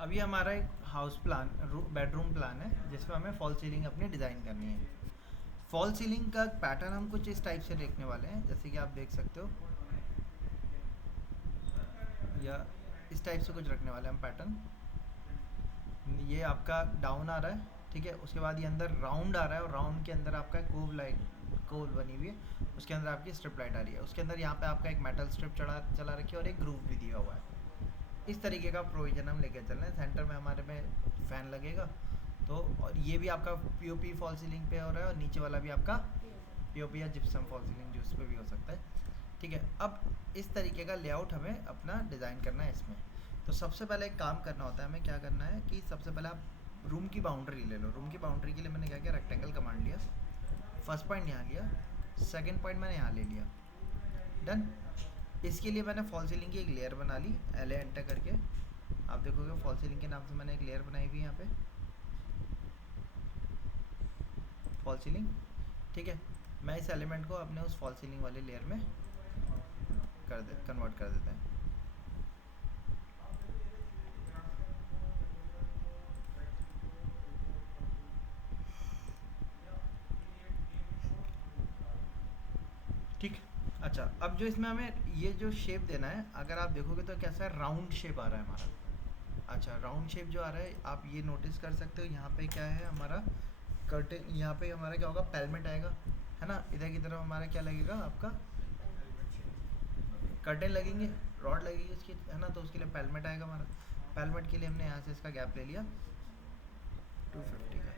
अभी हमारा एक हाउस प्लान बेडरूम प्लान है जिसमें हमें फॉल सीलिंग अपनी डिज़ाइन करनी है। फॉल सीलिंग का पैटर्न हम कुछ इस टाइप से देखने वाले हैं, जैसे कि आप देख सकते हो, या इस टाइप से कुछ रखने वाले हैं हम पैटर्न। ये आपका डाउन आ रहा है, ठीक है। उसके बाद ये अंदर राउंड आ रहा है और राउंड के अंदर आपका कोव लाइट कोव बनी हुई है, उसके अंदर आपकी स्ट्रिप लाइट आ रही है। उसके अंदर यहाँ पे आपका एक मेटल स्ट्रिप चला रखी है और एक ग्रूव भी दिया हुआ है। इस तरीके का प्रोविजन हम लेके चल रहे हैं। सेंटर में हमारे में फ़ैन लगेगा, तो और ये भी आपका पीओपी फॉल सीलिंग पे हो रहा है और नीचे वाला भी आपका पीओपी या जिप्सम फॉल सीलिंग जो उस पर भी हो सकता है, ठीक है। अब इस तरीके का लेआउट हमें अपना डिज़ाइन करना है इसमें। तो सबसे पहले एक काम करना होता है, हमें क्या करना है कि सबसे पहले आप रूम की बाउंड्री ले लो। रूम की बाउंड्री के लिए मैंने क्या किया, रेक्टेंगल कमांड लिया। फर्स्ट पॉइंट यहाँ लिया, सेकंड पॉइंट मैंने यहाँ ले लिया, डन। इसके लिए मैंने फॉल सीलिंग की एक लेयर बना ली, एल एंटर करके। आप देखोगे फॉल सीलिंग के नाम से मैंने एक लेयर बनाई हुई है यहाँ पे, फॉल सीलिंग, ठीक है। मैं इस एलिमेंट को अपने उस फॉल सीलिंग वाले लेयर में कन्वर्ट कर देते हैं। ठीक। अच्छा, अब जो इसमें हमें ये जो शेप देना है, अगर आप देखोगे तो कैसा है, राउंड शेप आ रहा है हमारा। अच्छा, राउंड शेप जो आ रहा है आप ये नोटिस कर सकते हो। यहाँ पे क्या है हमारा कर्टेन, यहाँ पे हमारा क्या होगा, पेलमेट आएगा, है ना। इधर की तरफ हमारा क्या लगेगा, आपका कर्टेन लगेंगे, रॉड लगेगी इसकी, है ना। तो उसके लिए पेलमेट आएगा हमारा। पेलमेट के लिए हमने यहाँ से इसका गैप ले लिया 250 का,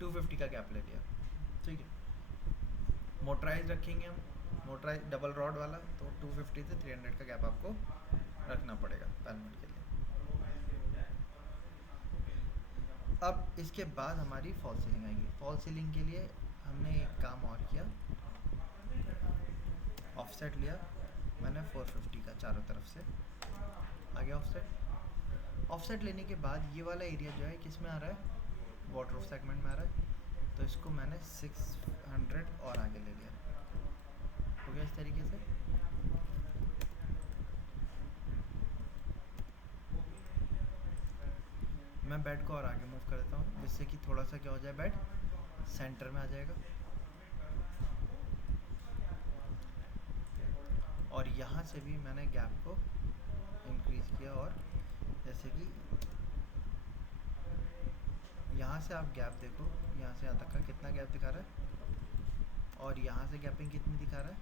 250 का गैप ले लिया, ठीक है। मोटराइज रखेंगे हम, मोटराइज डबल रॉड वाला, तो 250 से 300 का गैप आपको रखना पड़ेगा पेलमेट के लिए। अब इसके बाद हमारी फॉल सीलिंग आएगी। फॉल सीलिंग के लिए हमने एक काम और किया, ऑफसेट लिया मैंने 450 का चारों तरफ से, आ गया ऑफसेट। ऑफसेट लेने के बाद ये वाला एरिया जो है किस में आ रहा है, वाटरप्रूफ सेगमेंट में आ रहा है, तो इसको मैंने 600 और आगे ले लिया, हो गया इस तरीके से। मैं बेड को और आगे मूव कर देता हूँ, जिससे कि थोड़ा सा क्या हो जाए, बेड सेंटर में आ जाएगा। और यहाँ से भी मैंने गैप को इंक्रीज़ किया, और जैसे कि यहाँ से आप गैप देखो, यहाँ से यहाँ तक का कितना गैप दिखा रहा है, और यहाँ से गैपिंग कितनी दिखा रहा है,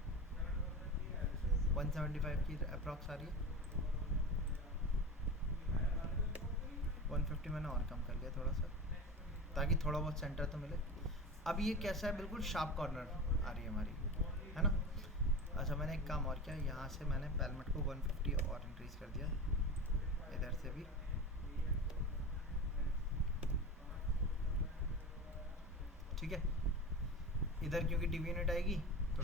175 की अप्रॉक्स आ रही है। 150 मैंने और कम कर लिया थोड़ा सा, ताकि थोड़ा बहुत सेंटर तो मिले। अब ये कैसा है, बिल्कुल शार्प कॉर्नर आ रही है हमारी, है ना। अच्छा, मैंने एक काम और किया, यहाँ से मैंने पेलमेट को 150 और इंक्रीज़ कर दिया, इधर से भी, ठीक है। इधर क्योंकि टीवी यूनिट आएगी तो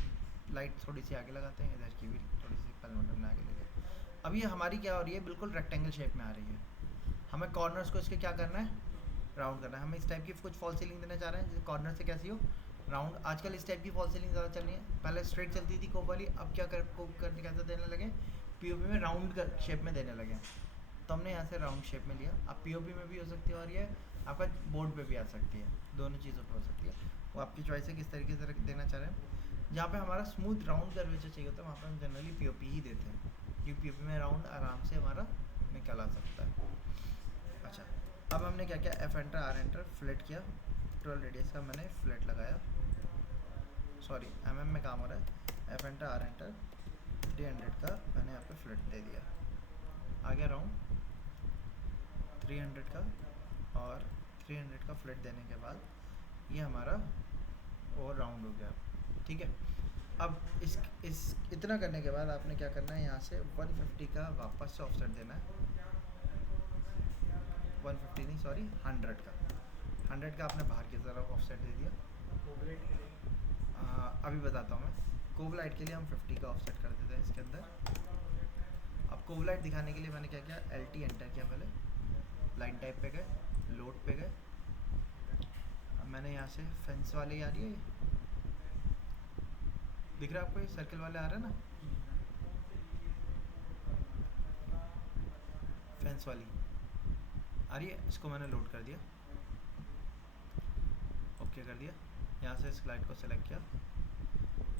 लाइट थोड़ी सी आगे लगाते हैं, इधर की भी थोड़ी सी पेलमेट हमने आगे ले लिया। अब ये हमारी क्या हो रही है, बिल्कुल रेक्टेंगल शेप में आ रही है। हमें कॉर्नर्स को इसके क्या करना है, राउंड करना है। हम इस टाइप की कुछ फॉल सीलिंग देना चाह रहे हैं कॉर्नर से कैसी हो, राउंड। आजकल इस टाइप की फॉल सीलिंग ज़्यादा चल रही है, पहले स्ट्रेट चलती थी कोप वाली, अब क्या कोप करने कैसे देने लगे, पीओपी में राउंड शेप में देने लगे। तो हमने यहाँ से राउंड शेप में लिया। अब पीओपी में भी हो सकती है और ये आपका बोर्ड पे भी आ सकती है, दोनों चीज़ों पे हो सकती है, वो आपकी चॉइस है किस तरीके से देना चाह रहे हैं। जहाँ पे हमारा स्मूथ राउंड कर्वेचर चाहिए होता है वहाँ पे हम जनरली पीओपी ही देते हैं, क्योंकि पीओपी में राउंड आराम से हमारा निकल आ सकता है। अच्छा, अब हमने क्या किया, F enter R enter flat किया, 12 रेडियस का मैंने फ्लैट लगाया, सॉरी एमएम में काम हो रहा है। एफ एंटर आर एंटर 300 का मैंने यहाँ पे फ्लैट दे दिया, आ गया राउंड 300 का, और 300 का फ्लैट देने के बाद ये हमारा और राउंड हो गया, ठीक है। अब इस इतना करने के बाद आपने क्या करना है, यहाँ से 150 का वापस से ऑफसेट देना है, 150 नहीं सॉरी 100 का, 100 का आपने बाहर की तरफ ऑफसेट दे दिया। अभी बताता हूँ मैं। कोवलाइट के लिए हम 50 का ऑफसेट कर देते हैं इसके अंदर। अब कोवलाइट दिखाने के लिए मैंने क्या किया, LT एंटर किया, पहले लाइन टाइप पे गए, लोड पे गए। अब मैंने यहाँ से फेंस वाले आ रही है, दिख रहा है आपको, ये सर्कल वाले आ रहे हैं ना, फेंस वाली आ रही है, इसको मैंने लोड कर दिया, ओके कर दिया। यहाँ से इस लाइट को सेलेक्ट किया,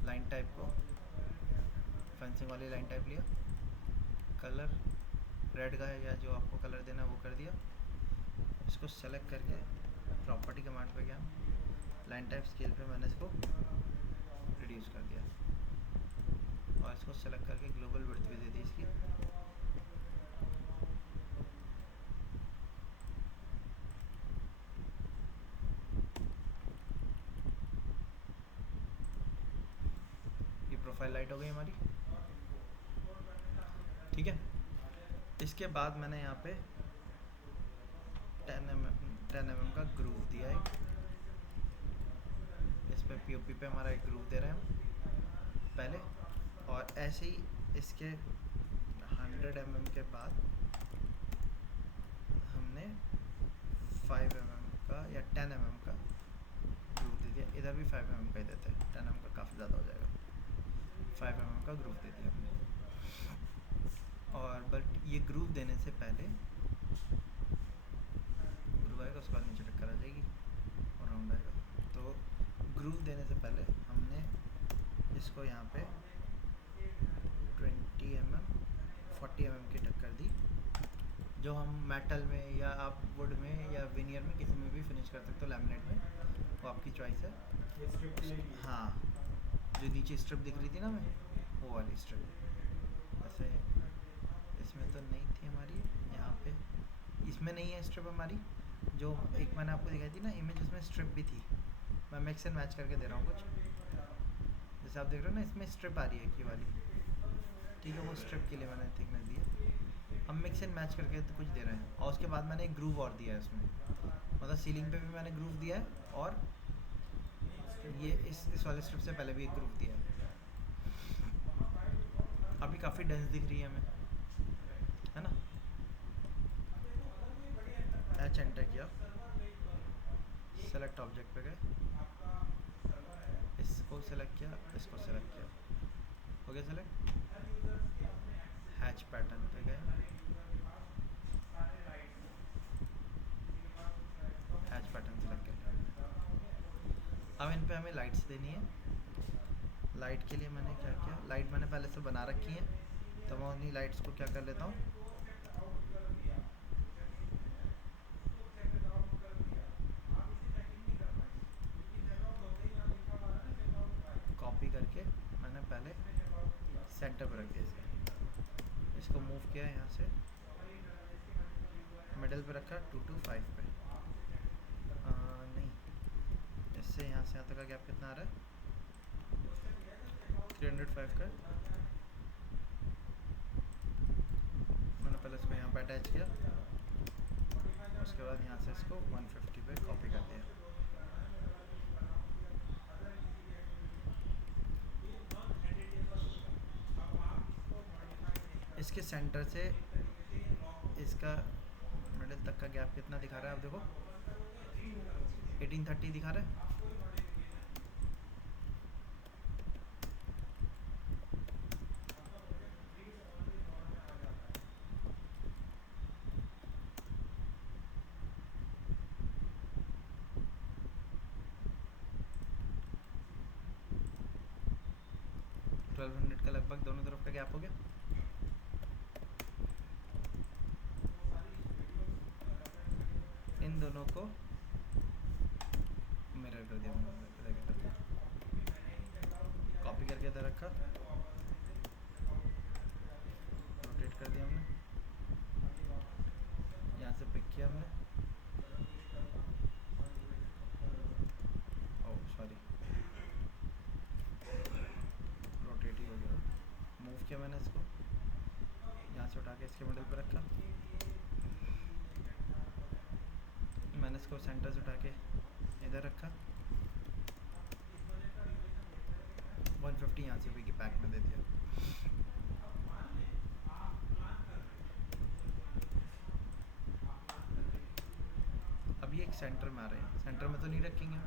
लाइन टाइप को फेंसिंग वाली लाइन टाइप लिया, कलर रेड का है या जो आपको कलर देना है वो कर दिया। इसको सेलेक्ट करके प्रॉपर्टी कमांड पे गया, लाइन टाइप स्केल पे मैंने इसको रिड्यूस कर दिया और इसको सेलेक्ट करके ग्लोबल विड्थ भी दे दी इसकी। ये प्रोफाइल लाइट हो गई हमारी, ठीक है। इसके बाद मैंने यहाँ पे 10 mm का ग्रूव दिया है, इस पे पीओपी पे हमारा एक ग्रूव दे रहे हैं हम पहले, और ऐसे ही इसके 100 mm के बाद हमने 5 mm का या 10 mm का ग्रूव दे दिया। इधर भी 5 mm का ही देते हैं, 10 mm का काफ़ी ज़्यादा हो जाएगा। 5 mm का ग्रूव दे दिया हमने, और बट ये ग्रूव देने से पहले ग्रूव आएगा उसके बाद नीचे टक्कर आ जाएगी और राउंड आएगा। तो ग्रूव देने से पहले हमने इसको यहाँ पे 20 mm 40 mm की टक्कर दी, जो हम मेटल में या आप वुड में या विनियर में किसी में भी फिनिश कर सकते हो, लैमिनेट में, वो आपकी चॉइस है। हाँ, जो नीचे स्ट्रिप दिख रही थी ना हमें, वो वाली स्ट्रिप, ऐसे इसमें तो नहीं थी हमारी, यहाँ पे इसमें नहीं है स्ट्रिप हमारी। जो एक मैंने आपको दिखाई थी ना इमेज, उसमें स्ट्रिप भी थी, मैं मिक्स एंड मैच करके दे रहा हूँ कुछ, जैसे आप देख रहे हो ना इसमें स्ट्रिप आ रही है की वाली, ठीक है, वो स्ट्रिप के लिए मैंने थिकनेस दी है। हम मिक्स एंड मैच करके तो कुछ दे रहे हैं, और उसके बाद मैंने एक ग्रूव और दिया है उसमें, मतलब सीलिंग पे भी मैंने ग्रूव दिया है, और ये इस वाले स्ट्रिप से पहले भी एक ग्रूव दिया है। अभी काफ़ी डेंस दिख रही है हमें, है ना। एच एंटर किया, सेलेक्ट ऑब्जेक्ट पे गए, इसको सेलेक्ट किया, इसको सेलेक्ट किया, हो गया सेलेक्ट। हैच पैटर्न पे गए, हैच पैटर्न सेलेक्ट किया। अब इन पे हमें लाइट्स देनी है। लाइट के लिए मैंने क्या किया, लाइट मैंने पहले से बना रखी है, तो मैं उन्हीं लाइट्स को क्या कर लेता हूँ, कॉपी करके मैंने पहले सेंटर पर रख दिया, इसको मूव किया यहाँ से मिडल पे रखा 225 पे, नहीं, इससे यहाँ से यहाँ तक का गैप कितना आ रहा है, 305 का। मैंने पहले इसको यहाँ पे अटैच किया, उसके बाद यहाँ से इसको 150 पे कॉपी कर दिया। इसके सेंटर से इसका मिडिल तक का गैप कितना दिखा रहा है, आप देखो 1830 दिखा रहा है। $1200 का लगभग दोनों तरफ का गैप हो गया। इन दोनों को मिरर कर दिया, कॉपी करके इधर रखा, रोटेट कर दिया हमने, यहाँ से पिक किया हमने, ओह सॉरी, रोटेट ही हो गया, मूव किया मैंने इसको, यहाँ से उठा के इसके मिडल पर रखा, मैंने इसको सेंटर से उठा के इधर रखा, 150 यहाँ से भी के पैक में दे दिया। अब ये एक सेंटर में आ रहे हैं, सेंटर में तो नहीं रखेंगे,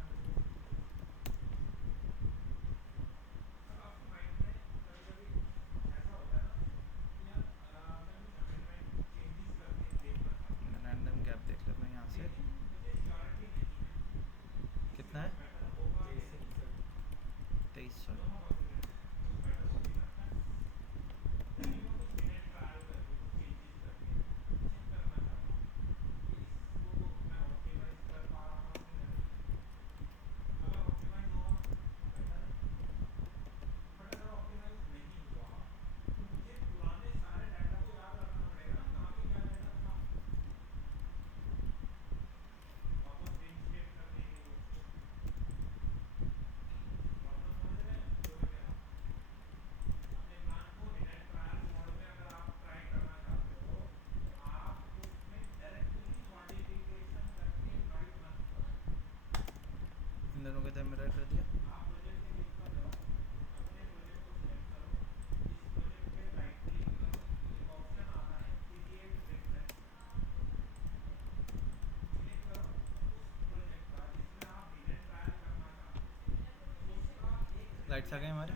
लाइट्स आ गए हमारे।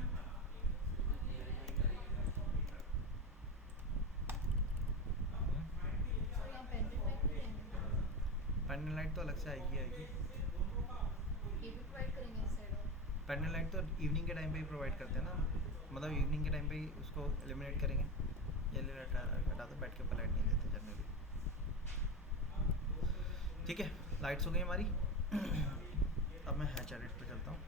सर यहाँ पेंडेंट लाइट भी देंगे? पैनल लाइट तो अलग से आएगी आएगी। ये भी प्रोवाइड करेंगे इस साइड और? पैनल लाइट तो इवनिंग के टाइम पे ही प्रोवाइड करते हैं ना, मतलब इवनिंग के टाइम पे ही उसको एलिमिनेट करेंगे। ये ले हटा दो, बेड के ऊपर लाइट नहीं देते जनरली। ठीक है, लाइट्स हो गई हमारी। अब मैं हैच एडिट पे चलता हूँ।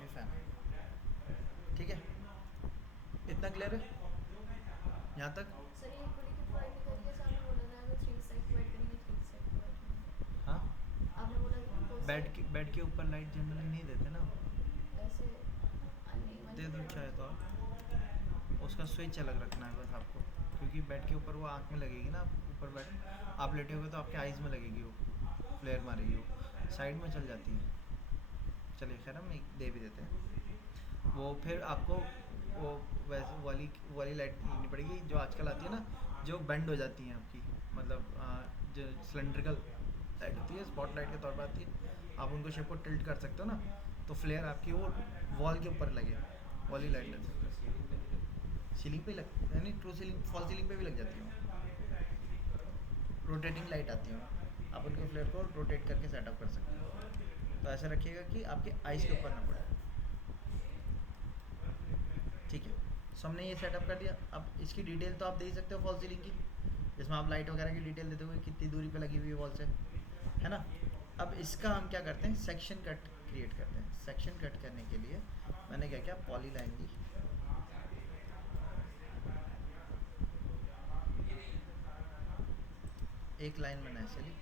ये फैन है, ठीक है, इतना क्लियर है यहाँ तक। सर ये इक्वली की प्रोवाइड नहीं करेंगे, सर आपने बोला था अगर 3 साइड प्रोवाइड करेंगे 3 साइड प्रोवाइड करेंगे। हाँ, आपने बोला था कि फर्स्ट साइड बेड के ऊपर लाइट जनरली नहीं देते ना। ऐसे नहीं दे दो मन चाहे तो आप, उसका स्विच अलग रखना है बस आपको, क्योंकि बेड के ऊपर वो आँख में लगेगी ना, ऊपर बेड आप लेटे होगे तो आपके आइज़ में लगेगी, वो फ्लेयर मारेगी, वो साइड में चल जाती है। चलिए खैर हम एक दे भी देते हैं वो, फिर आपको वो वैसे वाली लाइट लेनी पड़ेगी जो आजकल आती है ना, जो बेंड हो जाती हैं आपकी, मतलब जो सिलेंड्रिकल लाइट होती है, स्पॉट लाइट के तौर पर आती है, आप उनको शेप को टिल्ट कर सकते हो ना, तो फ्लेयर आपकी वो वॉल के ऊपर लगे, वाली लाइट लग सकती है। सीलिंग पे लग, यानी ट्रू सीलिंग फॉल सीलिंग पे भी लग जाती है, रोटेटिंग लाइट आती है, आप उनके फ्लेयर को रोटेट करके सेटअप कर सकते हो। तो ऐसा रखिएगा कि आपके आइज़ के ऊपर ना पड़े। ठीक है, सो हमने ये सेटअप कर दिया। अब इसकी डिटेल तो आप दे ही सकते हो फॉल सीलिंग की, जिसमें आप लाइट वगैरह की डिटेल देते हुए कितनी दूरी पे लगी हुई है वॉल से, है ना। अब इसका हम क्या करते हैं, सेक्शन कट क्रिएट करते हैं। सेक्शन कट करने के लिए मैंने क्या किया, पॉली लाइन ली, एक लाइन मैंने ऐसे ली,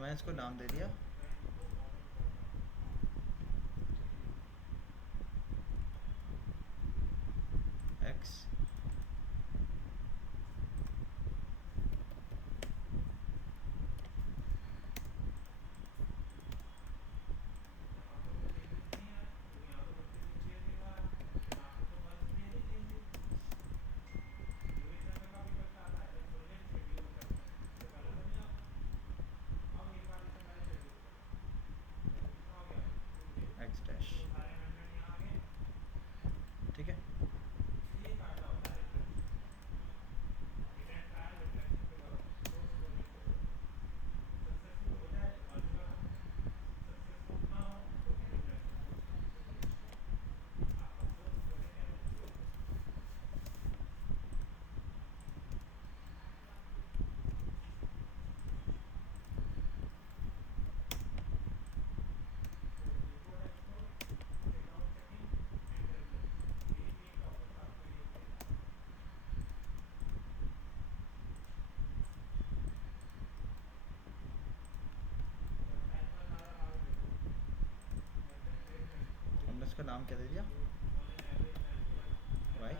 मैं इसको नाम दे दिया एक्स। एक्स डैश, ठीक है। हमने इसका नाम क्या दे दिया, वाई।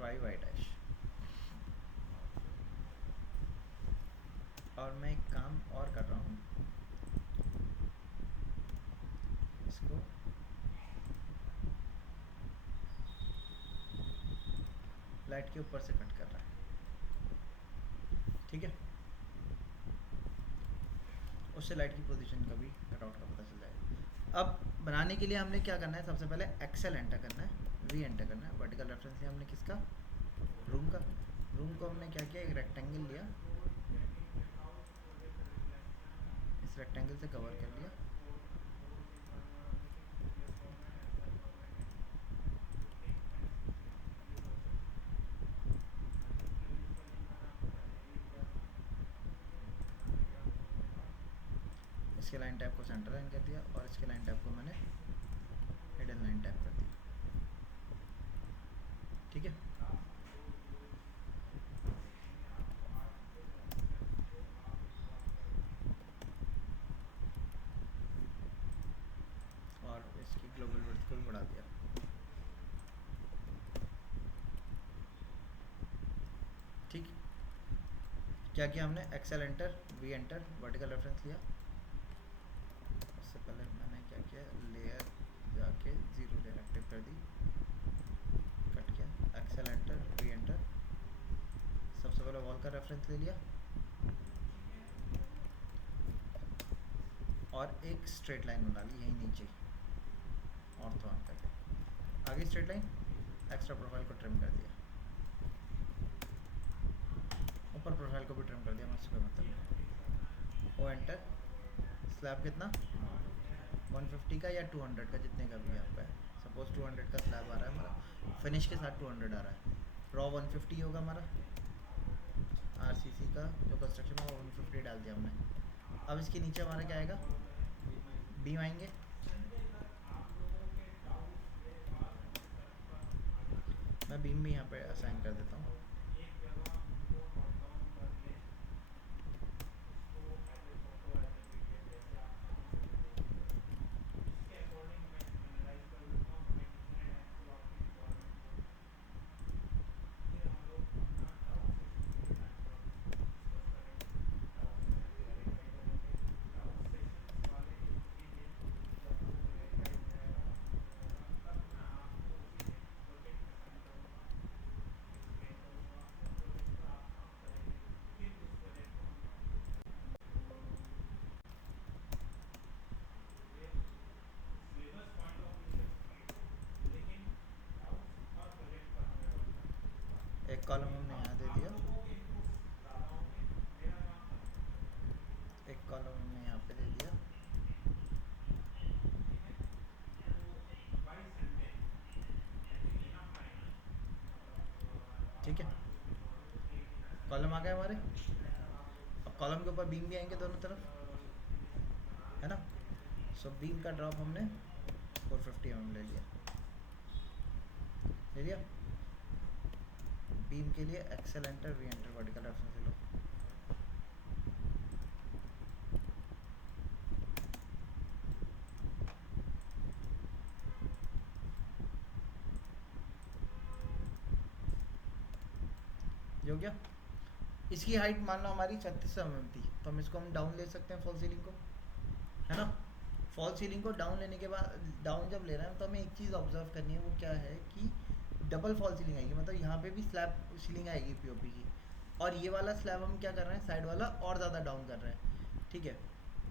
Y Y dash. और मैं एक काम और कर रहा हूँ, इसको लाइट के ऊपर से कट कर रहा है, ठीक है। उससे लाइट की पोजीशन का भी कटआउट का पता चल जाएगा। अब बनाने के लिए हमने क्या करना है, सबसे पहले एक्सेल एंटर करना है, वी एंटर करना है। वर्टिकल रेफरेंस है हमने किसका, रूम का। रूम को हमने क्या किया, एक रेक्टेंगल लिया, इस रेक्टेंगल से कवर कर लिया, इसके लाइन टाइप को सेंटर लाइन कर दिया और इसके लाइन टाइप को मैंने हिडन लाइन टाइप कर दिया। ठीक है, और इसकी ग्लोबल विड्थ को भी बढ़ा दिया। ठीक, क्या किया हमने, XL enter, V enter, vertical reference लिया। उससे पहले मैंने क्या किया, लेयर जाके जीरो लेयर एक्टिव कर दी, कट किया, एक्सेल एंटर, वी एंटर, सबसे पहले वॉल का रेफरेंस ले लिया और एक स्ट्रेट लाइन बना ली यहीं नीचे ऑर्थो ऑन करके, आगे स्ट्रेट लाइन, एक्स्ट्रा प्रोफाइल को ट्रिम कर दिया, ऊपर प्रोफाइल को भी ट्रिम कर दिया, मुझसे कोई मतलब नहीं। ओ एंटर, स्लैब कितना 150 का या 200 का, जितने का भी आपका है। सपोज 200 का स्लैब आ रहा है हमारा, फिनिश के साथ 200 आ रहा है, रॉ 150 होगा हमारा, आरसीसी का जो कंस्ट्रक्शन होगा 150 डाल दिया हमने। अब इसके नीचे हमारा क्या आएगा, बीम आएंगे, मैं बीम भी यहाँ पे असाइन कर देता हूँ। एक कॉलम हमने यहाँ दे दिया, एक कॉलम हमने यहाँ पे दे दिया, ठीक है, कॉलम आ गए हमारे। अब कॉलम के ऊपर बीम भी आएंगे दोनों तरफ, है ना। सो बीम का ड्रॉप हमने 450 mm ले लिया, ले लिया। बीम के लिए XL enter, V enter, vertical reference ले लो, ये हो गया। इसकी हाइट मान लो हमारी 3600 mm थी, तो हम इसको हम डाउन ले सकते हैं फॉल सीलिंग को, है ना। फॉल सीलिंग को डाउन लेने के बाद, डाउन जब ले रहे हैं तो हमें एक चीज़ ऑब्जर्व करनी है, वो क्या है कि डबल फॉल सीलिंग आएगी, मतलब यहाँ पे भी स्लैब सीलिंग आएगी पीओपी की, और ये वाला स्लैब हम क्या कर रहे हैं, साइड वाला और ज़्यादा डाउन कर रहे हैं, ठीक है।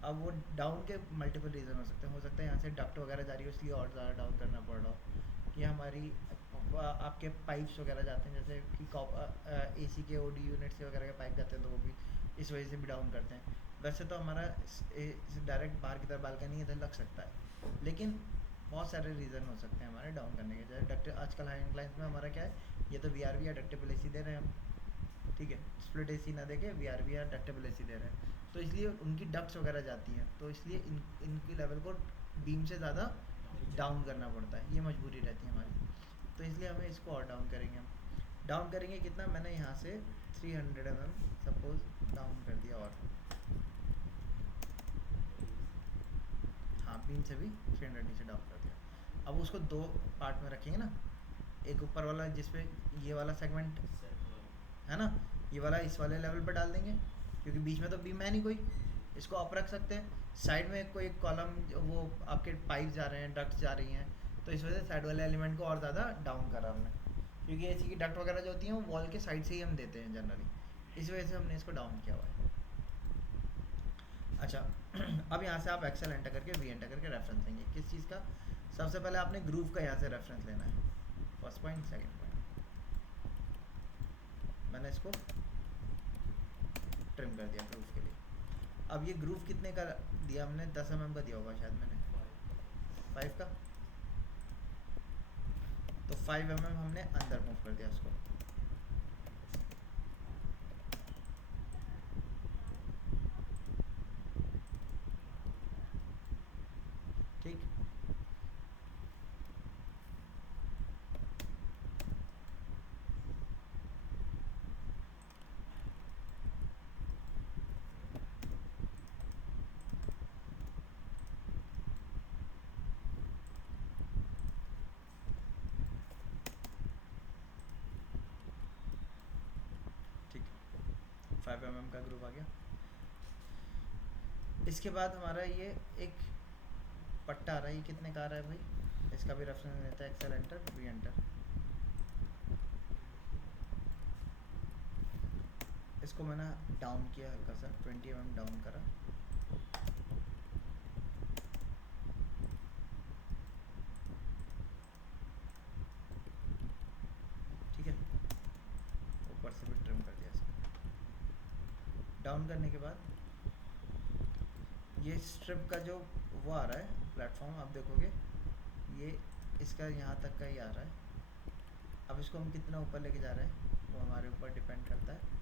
अब वो डाउन के मल्टीपल रीज़न हो सकता है यहाँ से डक्ट वगैरह जा रही है इसलिए और ज़्यादा डाउन करना पड़ रहा हो, कि हमारी आपके पाइप्स वगैरह जाते हैं, जैसे कि एसी के ओडी यूनिट से वगैरह के पाइप जाते हैं, तो वो भी इस वजह से भी डाउन करते हैं। वैसे तो हमारा डायरेक्ट बाहर की तरफ बालकनी इधर लग सकता है, लेकिन बहुत सारे रीज़न हो सकते हैं हमारे डाउन करने के। जैसे डक्ट आजकल हाई इंक्लाइंस में हमारा क्या है, ये तो वीआरवी या डक्टेबल एसी दे रहे हैं हम, ठीक है, स्प्लिट एसी ना देके वीआरवी या डक्टेबल एसी दे रहे हैं, तो इसलिए उनकी डक्ट्स वगैरह जाती हैं, तो इसलिए इनकी लेवल को बीम से ज़्यादा डाउन करना पड़ता है, ये मजबूरी रहती है हमारी, तो इसलिए हमें इसको और डाउन करेंगे। हम डाउन करेंगे कितना, मैंने यहाँ से 300 mm सपोज डाउन कर दिया, और हाँ बीम से भी 300 नीचे डाउन कर दिया। अब उसको दो पार्ट में रखेंगे ना, एक ऊपर वाला जिसपे ये वाला सेगमेंट है ना, ये वाला इस वाले लेवल पर डाल देंगे, क्योंकि बीच में तो बीम है नहीं कोई, इसको अप रख सकते हैं। साइड में कोई एक कॉलम, वो आपके पाइप जा रहे हैं, डक्ट जा रही हैं, तो इस वजह से साइड वाले एलिमेंट को और ज़्यादा डाउन करा हमने, क्योंकि एसी की डक्ट वगैरह जो होती हैं वो वॉल के साइड से ही हम देते हैं जनरली, इस वजह से हमने इसको डाउन किया हुआ है। अच्छा अब यहाँ से आप एक्सेल एंटर करके वी एंटर करके रेफरेंस लेंगे, किस चीज़ का, सबसे पहले आपने ग्रूव का यहाँ से रेफरेंस लेना है, फर्स्ट पॉइंट, सेकंड पॉइंट, मैंने इसको ट्रिम कर दिया ग्रूव के लिए। अब ये ग्रूव कितने का दिया हमने, 10 mm का दिया होगा शायद मैंने, 5 का, तो 5 mm हमने अंदर मूव कर दिया उसको, 5 mm का ग्रूव आ गया। इसके बाद हमारा ये एक पट्टा आ रहा है, ये कितने का आ रहा है भाई, इसका भी रेफरेंस रहता है एक्सेल एंटर वी एंटर। इसको मैंने डाउन किया हल्का सा, 20 mm डाउन करा। ठीक है, ऊपर से भी ट्रिम कर दिया इसको। डाउन करने के बाद ये स्ट्रिप का जो वो आ रहा है प्लेटफॉर्म, आप देखोगे ये इसका यहाँ तक का ही आ रहा है। अब इसको हम कितना ऊपर लेके जा रहे हैं वो हमारे ऊपर डिपेंड करता है।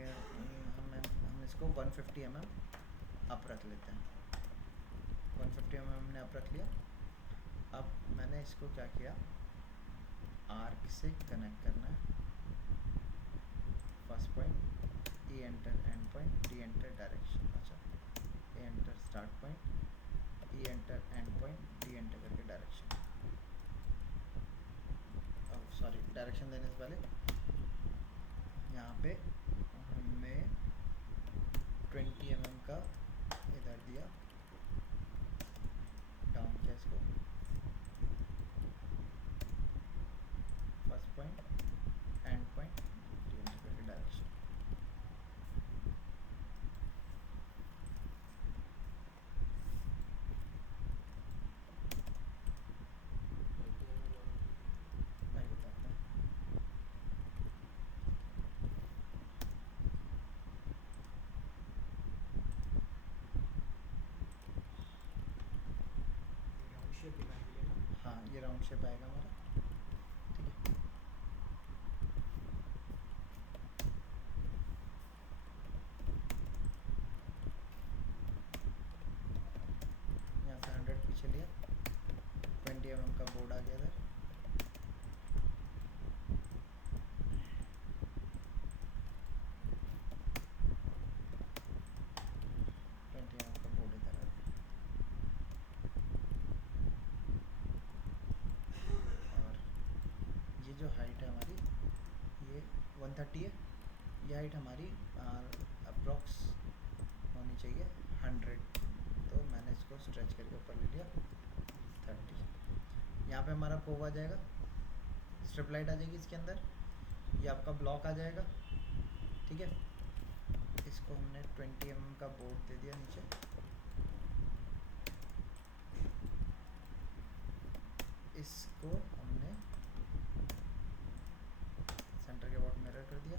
हम इसको 150 mm अप रख लेते हैं। 150 mm हमने अप रख लिया। अब मैंने इसको क्या किया, आर्क से कनेक्ट करना है। First point E enter end point, D enter direction, अच्छा A enter start point, E enter end point, D enter करके डायरेक्शन। सॉरी, डायरेक्शन देने से पहले यहाँ पे हमने 20 mm का इधर दिया, डाउन किया इसको, first point and point, D enter करके डायरेक्शन। मैं बताता हूँ, राउंड शेप दिखाने के लिए ना। हाँ ये राउंड शेप आएगा हमारा। ठीक है, यहाँ से 100 पीछे लिया, 20 mm का बोर्ड आ गया इधर। का बोर्ड इधर आ गया। और ये जो हाइट है हमारी, ये 130 है। ये हाइट हमारी अप्रॉक्स होनी चाहिए 100, तो मैंने इसको स्ट्रेच करके ऊपर ले लिया 30। यहाँ पे हमारा कोव आ जाएगा, स्ट्रिप लाइट आ जाएगी इसके अंदर, ये आपका ब्लॉक आ जाएगा। ठीक है, इसको हमने 20 mm का बोर्ड दे दिया नीचे। इसको हमने सेंटर के अबाउट मिरर कर दिया।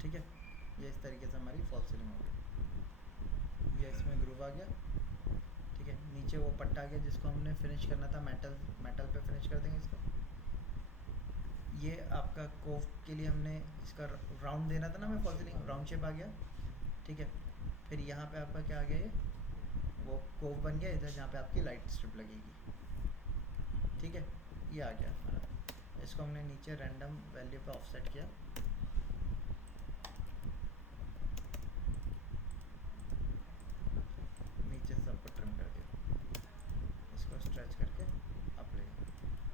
ठीक है, ये इस तरीके से हमारी फॉल सीलिंग हो गई। ये इसमें ग्रूव आ गया। ठीक है, नीचे वो पट्टा आ गया जिसको हमने फिनिश करना था, मेटल पे फिनिश कर देंगे इसको। ये आपका कोव के लिए हमने इसका राउंड देना था ना, हमें फॉल सीलिंग राउंड शेप आ गया। ठीक है, फिर यहाँ पे आपका क्या आ गया, ये वो कोव बन गया इधर जहाँ पे आपकी लाइट स्ट्रिप लगेगी। ठीक है, ये आ गया हमारा। इसको हमने नीचे रैंडम वैल्यू पे ऑफसेट किया। नीचे से सबको ट्रिम कर दिया, इसको स्ट्रेच करके आप ले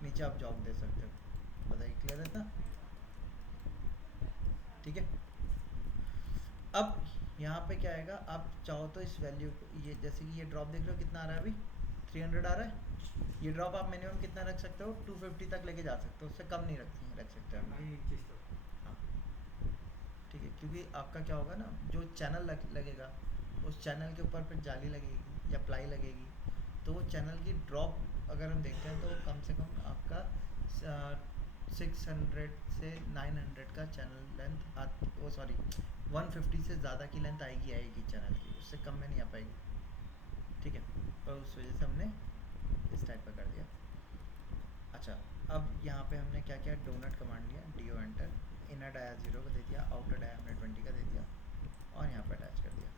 नीचे आप जॉब दे सकते हो। बताइए, क्लियर है ना? ठीक है, अब यहाँ पे क्या आएगा, आप चाहो तो इस वैल्यू को, ये जैसे कि ये ड्रॉप देख रहे हो कितना आ रहा है अभी, 300 आ रहा है। ये ड्रॉप आप मिनिमम कितना रख सकते हो, 250 तक लेके जा सकते हो, उससे कम नहीं रख सकते आप। 9 इंचेस तक। हाँ ठीक है, क्योंकि आपका क्या होगा ना, जो चैनल लगेगा उस चैनल के ऊपर फिर जाली लगेगी या प्लाई लगेगी, तो वो चैनल की ड्रॉप अगर हम देखते हैं तो वो कम से कम आपका 600 से 900 का चैनल लेंथ वो सॉरी 150 से ज़्यादा की लेंथ आएगी चैनल की, उससे कम में नहीं आ पाएगी। ठीक है, और उस वजह से हमने इस टाइप का कर दिया। अच्छा, अब यहाँ पे हमने क्या किया, डोनट कमांड लिया, D O enter, inner dia 0 का दे दिया, आउटर डाया हमने 20 का दे दिया और यहाँ पर अटैच कर दिया।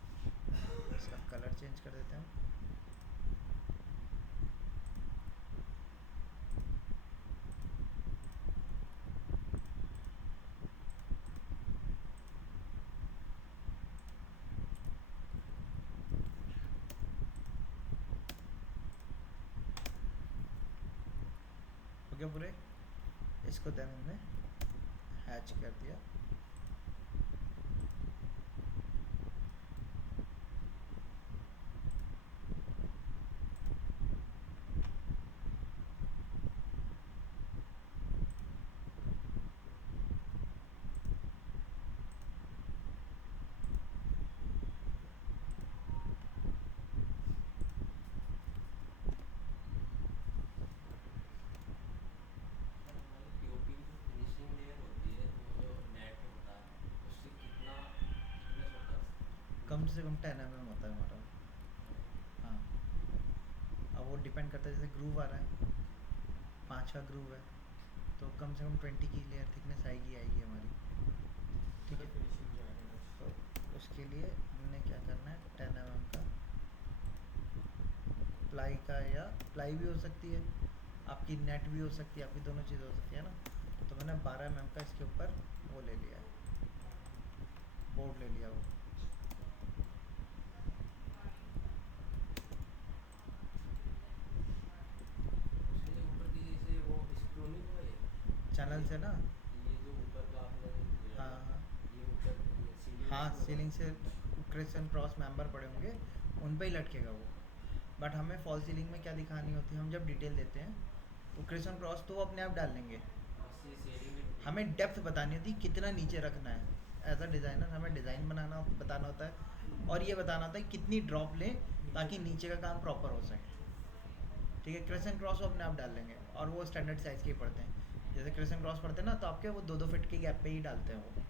इसका कलर चेंज कर देते हैं हम। हो गया पूरे। इसको देन हमने हैच कर दिया। हमारी पीओपी की जो फिनिशिंग लेयर होती है, वो जो नेट होता है, उससे कितना थिकनेस होता है? कम से कम 10 mm होता है हमारा। हाँ, अब वो डिपेंड करता है, जैसे ग्रूव आ रहा है 5 का ग्रूव है तो कम से कम 20 की लेयर थिकनेस आएगी आएगी हमारी। ठीक है, फिनिशिंग जो आएगा तो उसके लिए हमने क्या करना है, 10 mm का प्लाई का, या प्लाई भी हो सकती है आपकी, नेट भी हो सकती है आपकी, दोनों चीज़ हो सकती है ना। तो मैंने 12 mm का इसके ऊपर वो ले लिया है, बोर्ड ले लिया वो। उसके जो ऊपर की जैसे वो स्क्रू नहीं हुआ ये चैनल से ना। ये जो ऊपर का आपने दिया हाँ था, हाँ ये ऊपर सीलिंग हाँ, सीलिंग से क्रिस क्रॉस मेंबर पड़े होंगे, उन पे ही लटकेगा वो। बट हमें फॉल सीलिंग में क्या दिखानी होती है, हम जब डिटेल देते हैं तो क्रिस क्रॉस तो वो अपने आप डाल लेंगे, बस ये सीलिंग में हमें डेप्थ बतानी होती है कितना नीचे रखना है। एज अ डिज़ाइनर हमें डिज़ाइन बनाना बताना होता है और ये बताना होता है कितनी ड्रॉप लें ताकि नीचे का काम प्रॉपर हो सके। ठीक है, क्रिस क्रॉस वो अपने आप डाल लेंगे और वो स्टैंडर्ड साइज़ के ही पड़ते हैं। जैसे क्रिस क्रॉस पड़ते हैं ना, तो आपके वो 2-2 फीट के गैप पे ही डालते हैं, वो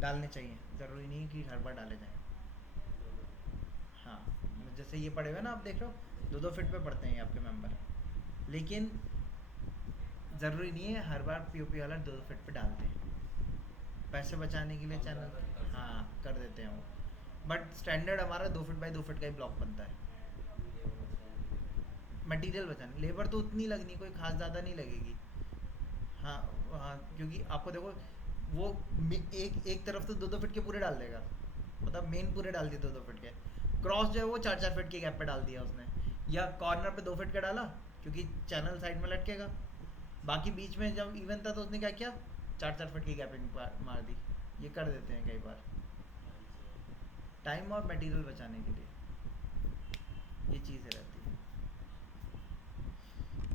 डालने चाहिए, ज़रूरी नहीं है कि हर बार डाले जाएँ। हाँ, जैसे ये पड़े हुए ना, आप देख रहे हो 2-2 फीट पे पड़ते हैं ये आपके मेंबर, लेकिन ज़रूरी नहीं है हर बार पीओपी वाला 2-2 फीट पे डालते हैं, पैसे बचाने के लिए कम चैनल ज़्यादा कर सकते हाँ कर देते हैं वो। बट स्टैंडर्ड हमारा 2 फीट बाई 2 फीट का ही ब्लॉक बनता है। लेबर बचाने मटेरियल बचाने, लेबर तो उतनी लगनी, कोई खास ज़्यादा नहीं लगेगी। हाँ हाँ, क्योंकि आपको देखो वो एक तरफ तो 2-2 फीट के पूरे डाल देगा, मतलब मेन पूरे डाल दिए 2-2 फीट के, क्रॉस जो है वो 4-4 फीट के गैप पे डाल दिया उसने, या कॉर्नर पे 2 फीट का डाला क्योंकि चैनल साइड में लटकेगा। बाकी बीच में जब इवन था तो उसने क्या किया, 4-4 फीट की गैपिंग मार दी। ये कर देते हैं कई बार, टाइम और मटेरियल बचाने के लिए ये चीज़ें रहती हैं।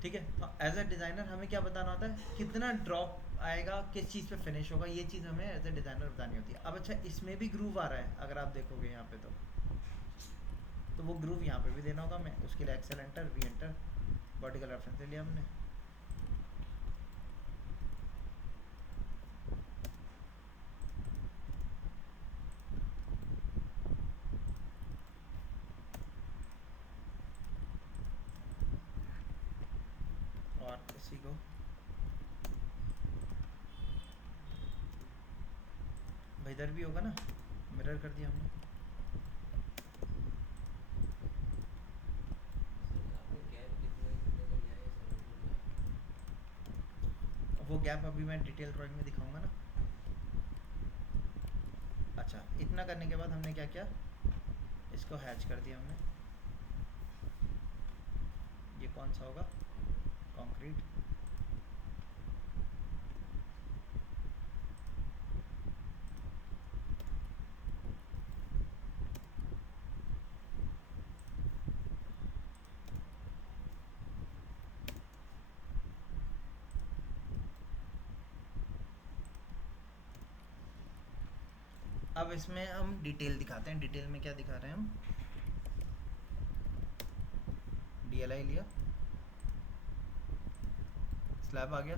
ठीक है, तो एज अ डिज़ाइनर हमें क्या बताना होता है, कितना ड्रॉप आएगा, किस चीज़ पे फिनिश होगा, ये चीज़ हमें एज अ डिज़ाइनर बतानी होती है। अब अच्छा, इसमें भी ग्रूव आ रहा है, अगर आप देखोगे यहाँ पे तो वो ग्रूव यहाँ पे भी देना होगा हमें, उसके लिए XL enter, V enter, vertical reference ले लिया हमने। और इसी को भाई इधर भी होगा ना, मिरर कर दिया हमने। आपने गैप कितने कितने का लिया है, ये समझ में नहीं आया। अब वो गैप अभी मैं डिटेल ड्राइंग में दिखाऊंगा ना। अच्छा, इतना करने के बाद हमने क्या किया, इसको हैच कर दिया हमने। ये कौन सा होगा, कंक्रीट। अब इसमें हम डिटेल दिखाते हैं, डिटेल में क्या दिखा रहे हैं हम, डीएलआई लिया, स्लैब आ गया,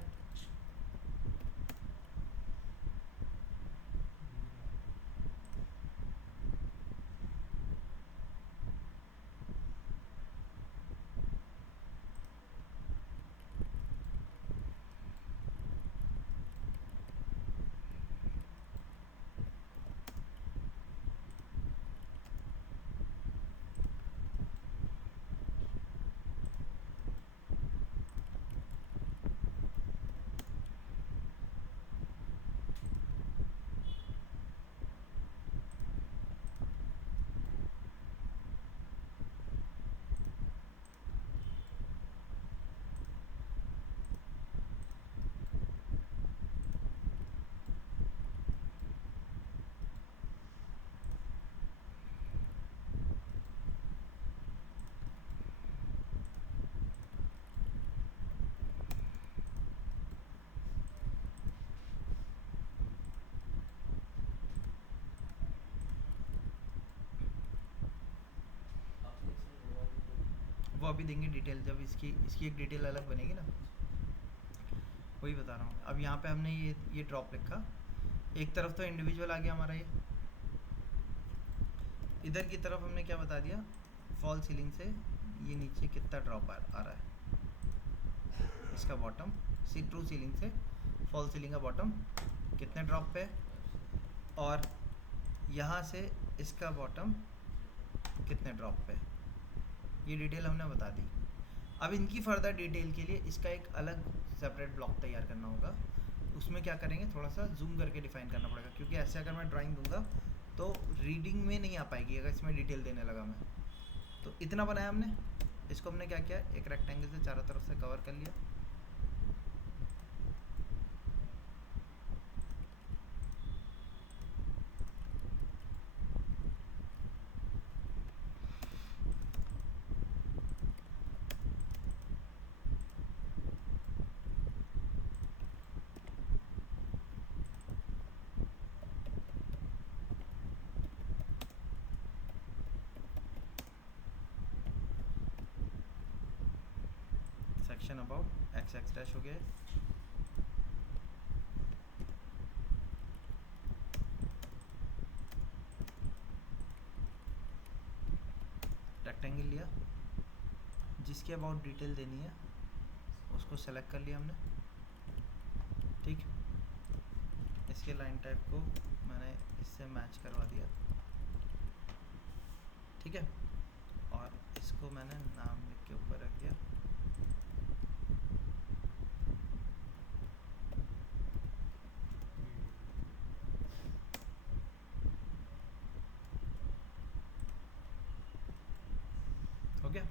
वो अभी देंगे डिटेल, जब इसकी इसकी एक डिटेल अलग बनेगी ना, वही बता रहा हूँ। अब यहाँ पे हमने ये ड्रॉप लिखा, एक तरफ तो इंडिविजुअल आ गया हमारा ये, इधर की तरफ हमने क्या बता दिया, फॉल सीलिंग से ये नीचे कितना ड्रॉप आ रहा है, इसका बॉटम ट्रू सीलिंग से फॉल सीलिंग का बॉटम कितने ड्रॉप पे, और यहाँ से इसका बॉटम कितने ड्रॉप पे, ये डिटेल हमने बता दी। अब इनकी फर्दर डिटेल के लिए इसका एक अलग सेपरेट ब्लॉक तैयार करना होगा, उसमें क्या करेंगे, थोड़ा सा जूम करके डिफाइन करना पड़ेगा, क्योंकि ऐसे अगर मैं ड्राइंग दूंगा तो रीडिंग में नहीं आ पाएगी अगर इसमें डिटेल देने लगा मैं। तो इतना बनाया हमने, इसको हमने क्या किया, एक रेक्टेंगल से चारों तरफ से कवर कर लिया। Section about x x dash हो गया, रेक्टेंगल लिया, जिसके अबाउट डिटेल देनी है उसको सेलेक्ट कर लिया हमने, ठीक। इसके लाइन टाइप को मैंने इससे मैच करवा दिया, ठीक है, और इसको मैंने नाम लिख के ऊपर रख दिया। हो गया,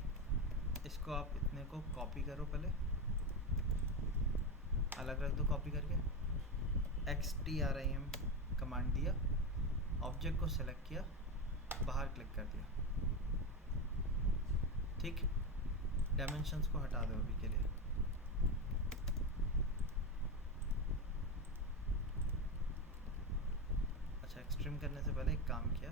इसको आप इतने को कॉपी करो, पहले अलग रख दो कॉपी करके, XTRIM कमांड दिया, ऑब्जेक्ट को सेलेक्ट किया, बाहर क्लिक कर दिया, ठीक। डायमेंशंस को हटा दो अभी के लिए, अच्छा एक्सट्रीम करने से पहले एक काम किया,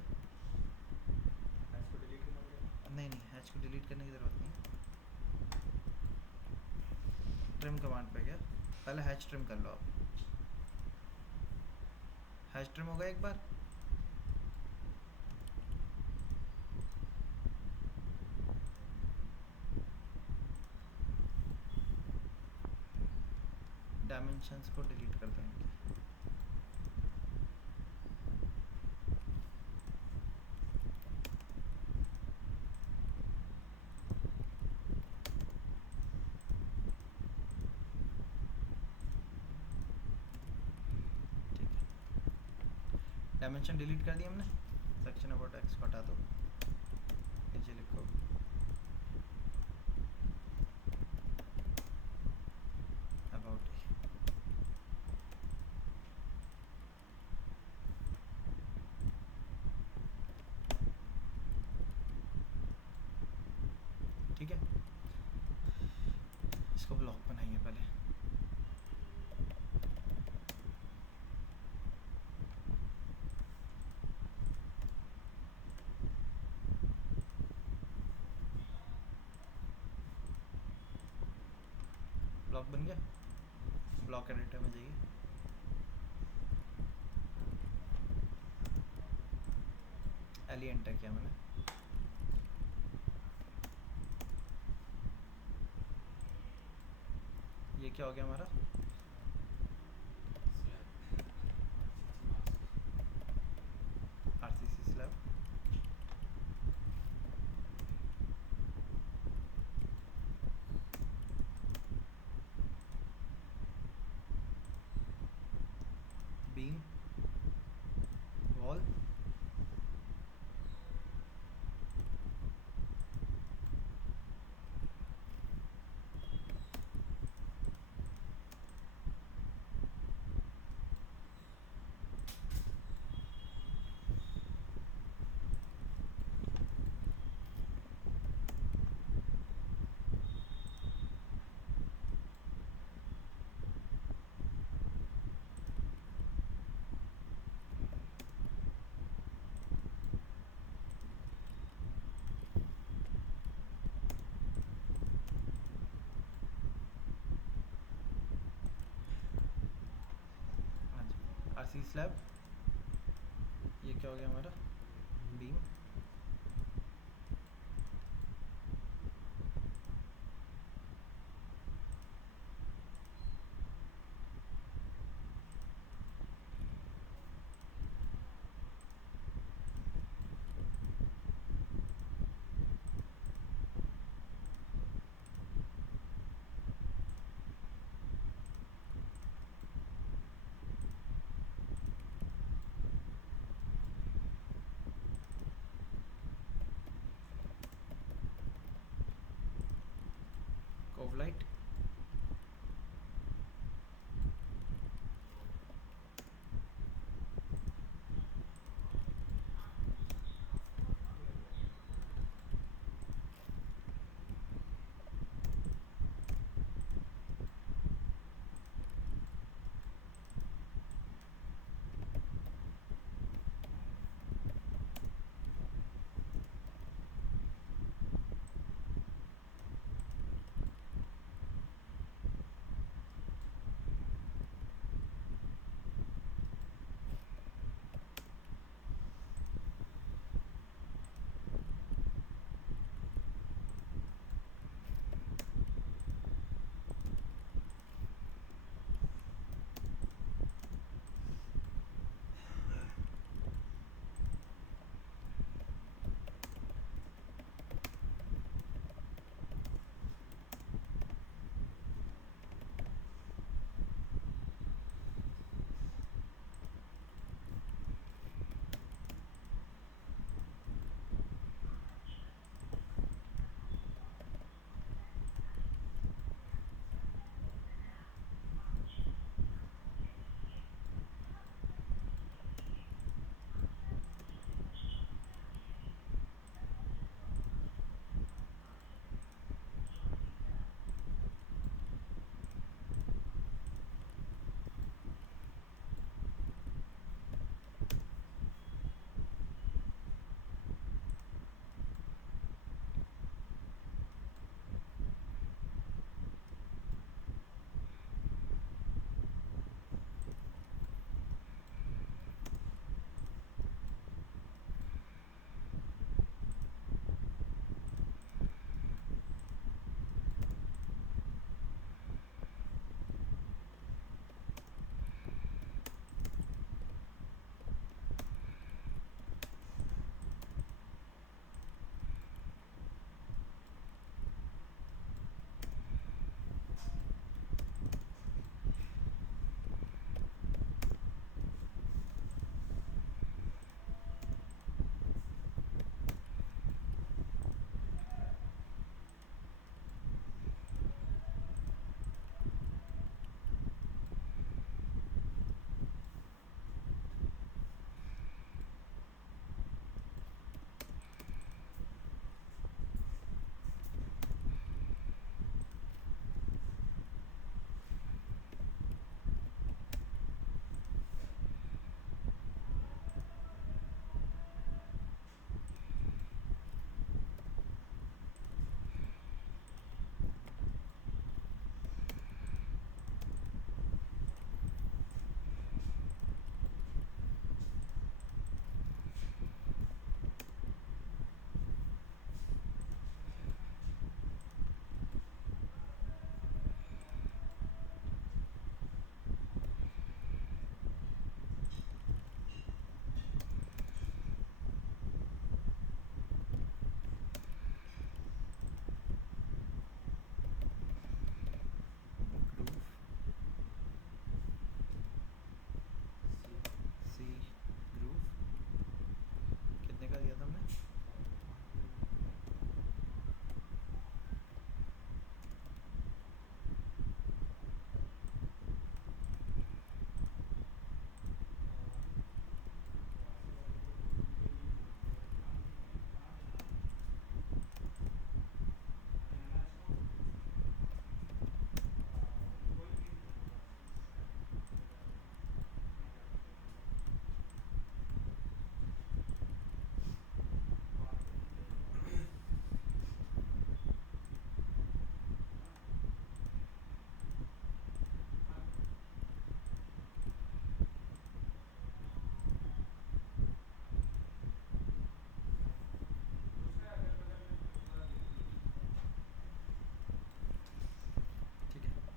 हैश को डिलीट करना पड़ेगा। नहीं हैच को डिलीट करने की ज़रूरत नहीं, ट्रिम कमांड पे गया, पहले हैच ट्रिम कर लो आप, हैच ट्रिम होगा एक बार, डायमेंशंस को डिलीट कर देंगे, ठीक है, डायमेंशन डिलीट कर दिया हमने, सेक्शन अबाउट एक्स को हटा दो, नीचे लिखो अबाउट, ठीक है। इसको ब्लॉक बनाइए पहले, ब्लॉक बन गया, ब्लॉक एडिटर में जाइए, एल एंटर किया मैंने, ये क्या हो गया हमारा, RCC slab, beam, wall, RC slab, ये क्या हो गया हमारा बीम, कोव लाइट,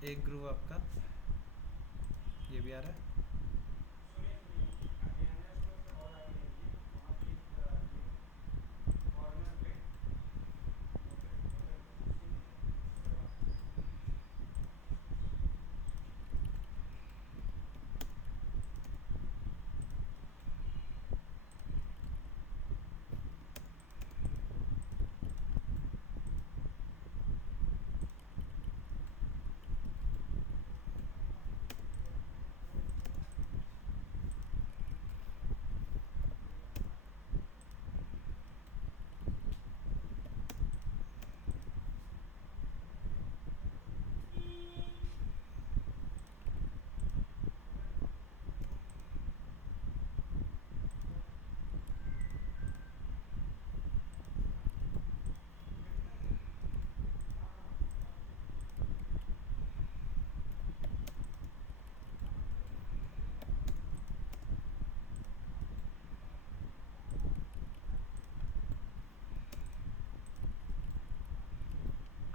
एक ग्रुप आपका ये भी आ रहा है।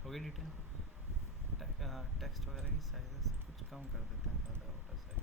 हो गई डिटेल। टेक्स्ट वगैरह की साइजेस कुछ कम कर देते हैं, ज़्यादा होता साइज।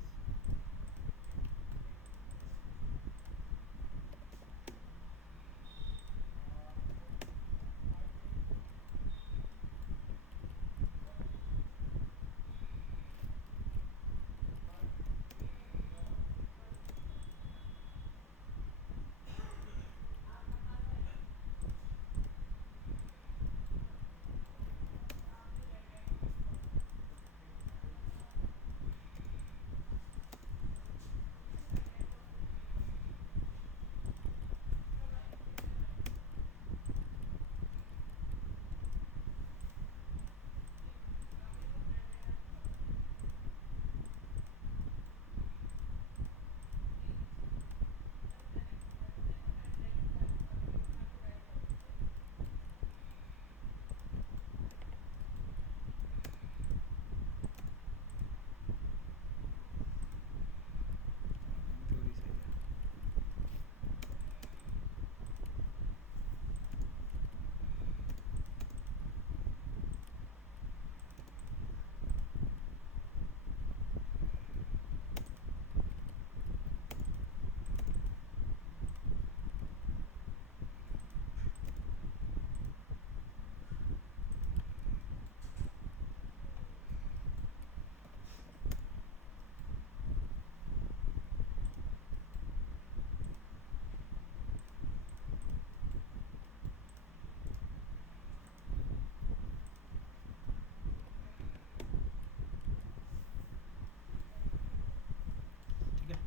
दूरी सही है। ठीक है,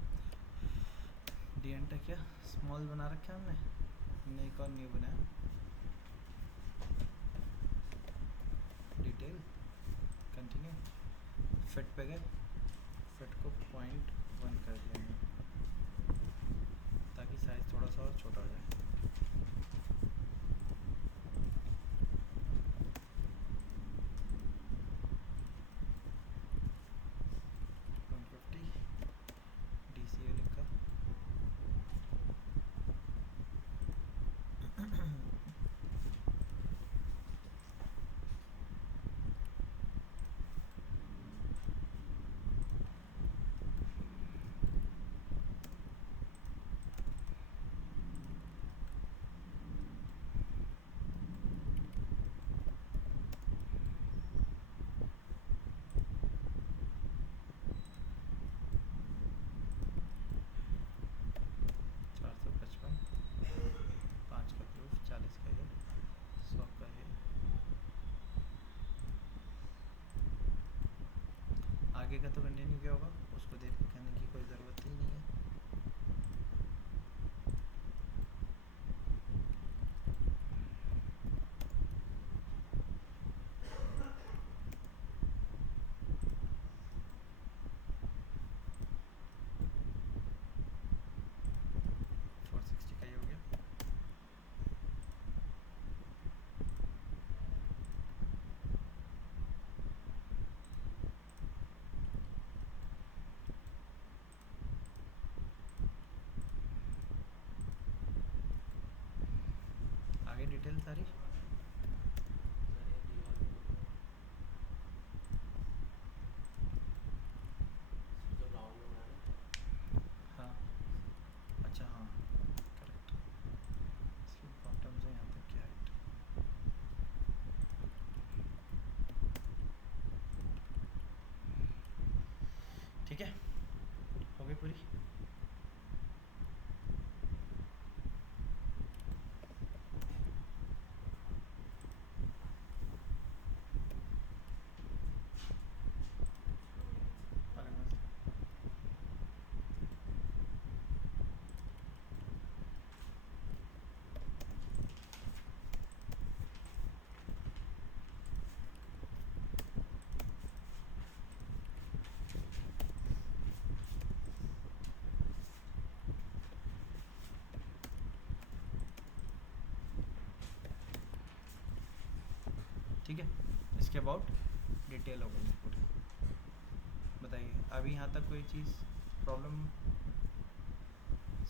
डी एन टेक क्या स्मॉल बना रखा है हमने एक और न्यू बनाया। डिटेल कंटिन्यू, फिट पे गए, फिट को 0.1 कर दिया हमने ताकि साइज थोड़ा सा और छोटा हो जाए। DCA लिखा। आगे का तो कंटिन्यू किया होगा, उसको देख कहने की कोई ज़रूरत ही नहीं है। डिटेल सारी सर ये दीवार पे ठीक है, इसके अबाउट डिटेल हो गई पूरी। बताइए अभी यहाँ तक कोई चीज़ प्रॉब्लम?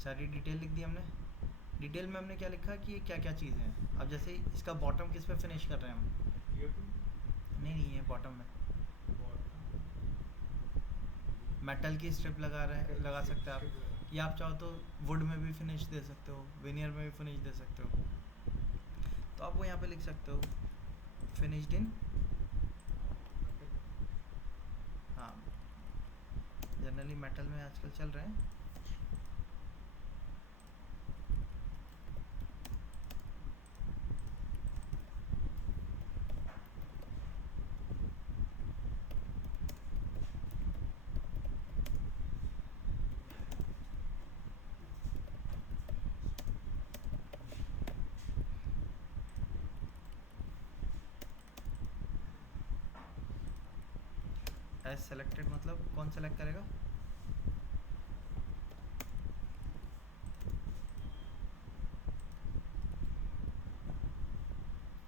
सारी डिटेल लिख दी हमने। डिटेल में हमने क्या लिखा कि ये क्या क्या चीज़ें हैं। अब जैसे इसका बॉटम किस पे फिनिश कर रहे हैं हम? नहीं नहीं, ये बॉटम में मेटल की स्ट्रिप लगा रहे हैं, लगा सकते हैं आप, या आप चाहो तो वुड में भी फिनिश दे सकते हो, विनियर में भी फिनिश दे सकते हो। तो आप वो यहाँ पे लिख सकते हो फिनिश्ड इन, हाँ जनरली मेटल में आजकल चल रहे हैं। एज सेलेक्टेड मतलब कौन सेलेक्ट करेगा?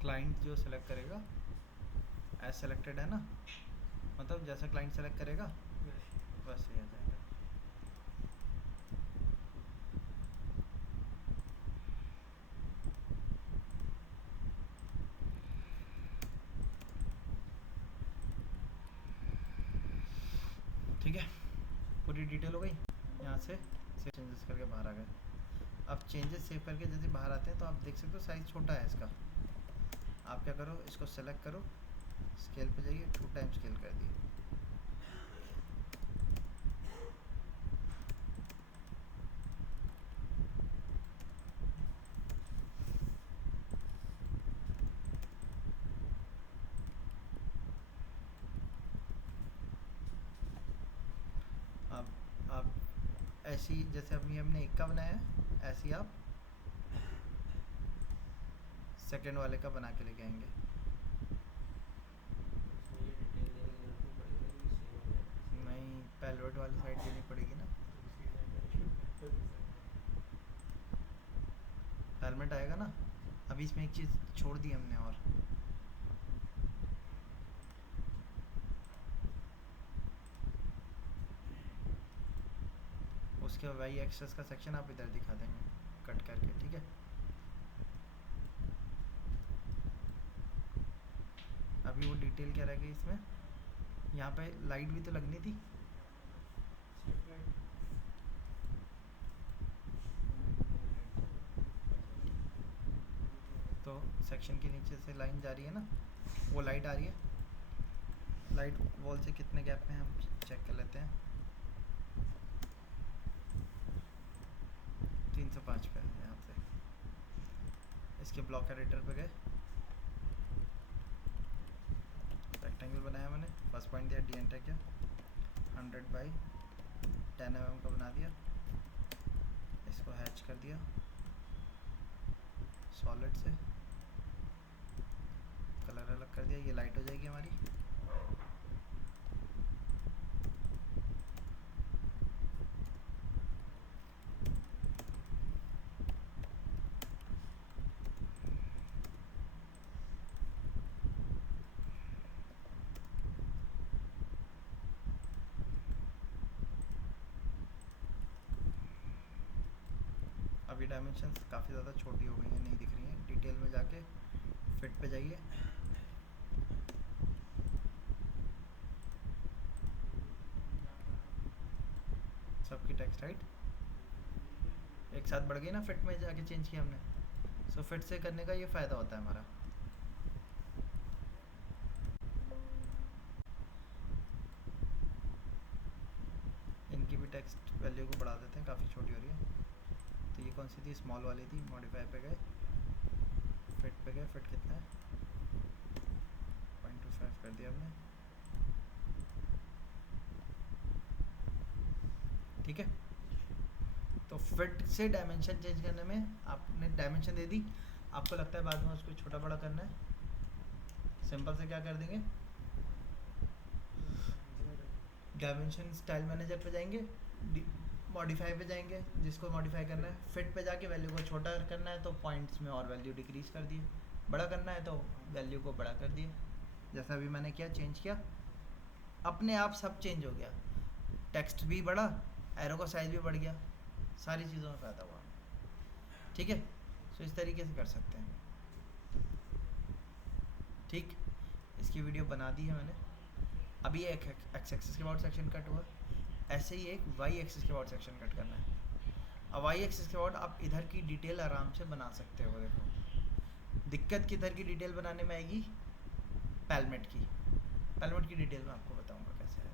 क्लाइंट जो सेलेक्ट करेगा। एज सेलेक्टेड है ना, मतलब जैसा क्लाइंट सेलेक्ट करेगा वैसे ही आ जाएगा। ठीक है, पूरी डिटेल हो गई। यहाँ से चेंजेस करके बाहर आ गए। अब चेंजेस सेव करके जैसे बाहर आते हैं तो आप देख सकते हो साइज़ छोटा है इसका। आप क्या करो, इसको सेलेक्ट करो, स्केल पे जाइए, 2 टाइम स्केल कर दिए। अब आप ऐसी जैसे अभी हमने एक का बनाया है, ऐसे ही आप सेकेंड वाले का बना के लेके आएंगे। इसमें ये डिटेल देने की जरूरत नहीं पड़ेगी, ये सेम हो जाएगा। नहीं, पैलोड वाली साइड देनी पड़ेगी ना। हेलमेट आएगा ना। अभी इसमें एक चीज़ छोड़ दी हमने, और उसके वाई एक्सेस का सेक्शन आप इधर दिखा देंगे कट करके, ठीक है। अभी वो डिटेल क्या रह गई इसमें, यहाँ पे लाइट भी तो लगनी थी। तो सेक्शन के नीचे से लाइन जा रही है ना, वो लाइट आ रही है। लाइट वॉल से कितने गैप में हम चेक कर लेते हैं। 305 पे यहाँ से। इसके ब्लॉक एडिटर पे गए, रेक्टेंगल बनाया मैंने, फर्स्ट पॉइंट दिया, डी एंटर किया, 100 बाई 10 mm का बना दिया, इसको हैच कर दिया सॉलिड से, कलर अलग कर दिया। ये लाइट हो जाएगी हमारी। अभी डायमेंशंस काफ़ी ज़्यादा छोटी हो गई हैं, नहीं दिख रही हैं। डिटेल में जाके फिट पे जाइए, सबकी टेक्स्ट हाइट एक साथ बढ़ गई ना, फिट में जाके चेंज किया हमने। सो फिट से करने का ये फ़ायदा होता है हमारा। इनकी भी टेक्स्ट वैल्यू को बढ़ा देते हैं, काफ़ी छोटी हो रही है। तो ये कौन सी थी, स्मॉल वाली थी। मॉडिफाई पे गए, फिट पे गए, फिट कितना है 0.25 कर दिया हमने, ठीक है। तो फिट से डायमेंशन चेंज करने में आपने डायमेंशन दे दी, आपको लगता है बाद में उसको छोटा बड़ा करना है, सिंपल से क्या कर देंगे, डायमेंशन स्टाइल मैनेजर पे जाएंगे, मॉडिफाई पे जाएंगे, जिसको मॉडिफाई करना है, फिट पे जाके वैल्यू को छोटा करना है तो पॉइंट्स में और वैल्यू डिक्रीज कर दिए, बड़ा करना है तो वैल्यू को बड़ा कर दिया, जैसा अभी मैंने किया, चेंज किया, अपने आप सब चेंज हो गया, टेक्स्ट भी बढ़ा, एरो का साइज भी बढ़ गया, सारी चीज़ों में फ़ायदा हुआ। ठीक है, सो इस तरीके से कर सकते हैं। ठीक, इसकी वीडियो बना दी है मैंने। अभी एक एक्स एक्सिस के अबाउट सेक्शन कट हुआ, ऐसे ही एक वाई एक्सिस के अबाउट सेक्शन कट करना है। अब वाई एक्सिस के अबाउट आप इधर की डिटेल आराम से बना सकते हो। देखो दिक्कत किधर की डिटेल बनाने में आएगी, पैलमेट की, पैलमेट की डिटेल मैं आपको बताऊंगा कैसे है।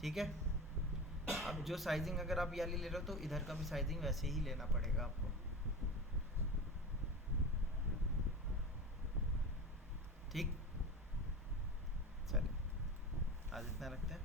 ठीक है, अब जो साइजिंग अगर आप ये ले रहे हो तो इधर का भी साइजिंग वैसे ही लेना पड़ेगा आपको। ठीक, चलिए आज इतना रखते हैं।